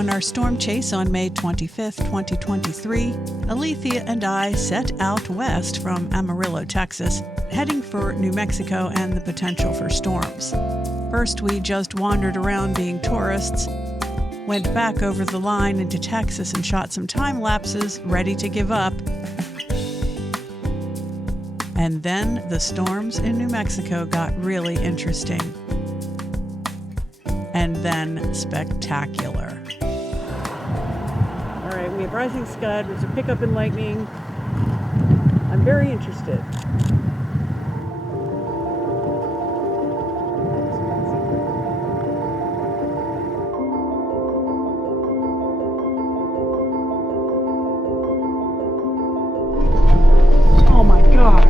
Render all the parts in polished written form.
On our storm chase on May 25th, 2023, Alethea and I set out west from Amarillo, Texas, heading for New Mexico and the potential for storms. First, we just wandered around being tourists, went back over the line into Texas and shot some time lapses, ready to give up. And then the storms in New Mexico got really interesting. And then spectacular. All right, we have rising scud. There's a pickup in lightning. I'm very interested. Oh my God.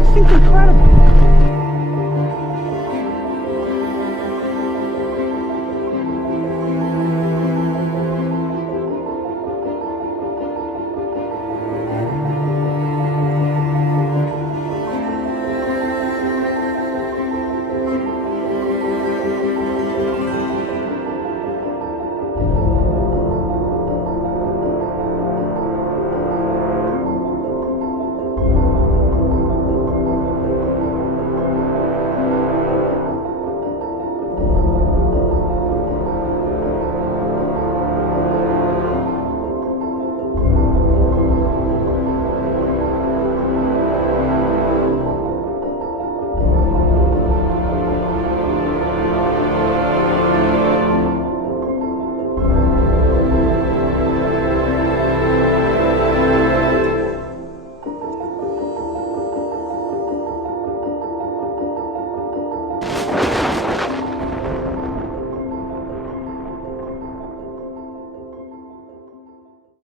This thing's incredible.